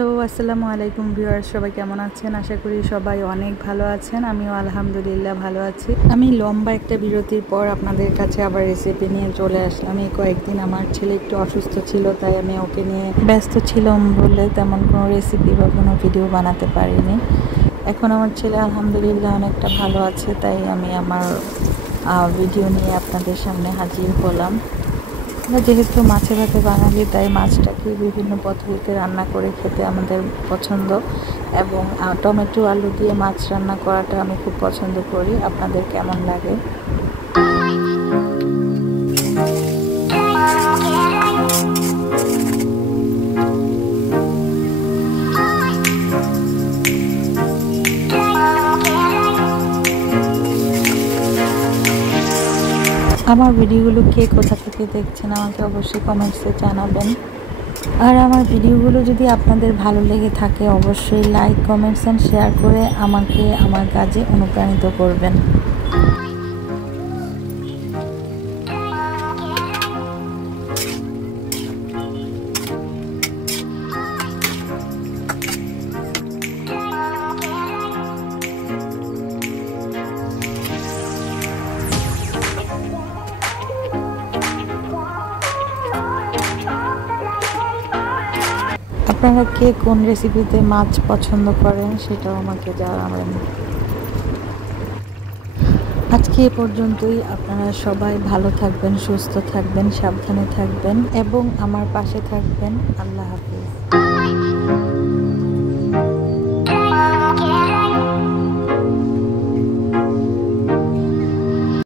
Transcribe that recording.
Hello, আসসালামু আলাইকুম viewers, সবাই কেমন আছেন? আশা করি সবাই অনেক ভালো আছেন। আমিও আলহামদুলিল্লাহ ভালো আছি। আমি লম্বা একটা বিরতির পর আপনাদের কাছে আবার রেসিপি নিয়ে চলে আসলাম। এই কয়েকদিন আমার ছেলে একটু অসুস্থ ছিল, তাই আমি ওকে নিয়ে ব্যস্ত ছিলাম বলে তেমন কোনো রেসিপি বা কোনো ভিডিও বানাতে পারিনি। এখন আমার ছেলে আলহামদুলিল্লাহ অনেকটা ভালো আছে, তাই আমি আমার ভিডিও নিয়ে আপনাদের সামনে হাজির হলাম। আমরা যেহেতু মাছে ভাতে বাঙালি, তাই মাছটাকে বিভিন্ন পদ্ধতিতে রান্না করে খেতে আমাদের পছন্দ, এবং টমেটো আলু দিয়ে মাছ রান্না করাটা আমি খুব পছন্দ করি। আপনাদের কেমন লাগে? আমার ভিডিওগুলো কে কোথা থেকে দেখছেন আমাকে অবশ্যই কমেন্টসে জানাবেন। আর আমার ভিডিওগুলো যদি আপনাদের ভালো লেগে থাকে অবশ্যই লাইক, কমেন্টস অ্যান্ড শেয়ার করে আমাকে আমার কাজে অনুপ্রাণিত করবেন। আপনারা কে কোন রেসিপিতে মাছ পছন্দ করেন সেটাও আমাকে জানাবেন। আজকে এ পর্যন্তই। আপনারা সবাই ভালো থাকবেন, সুস্থ থাকবেন, সাবধানে থাকবেন এবং আমার পাশে থাকবেন। আল্লাহ হাফেজ।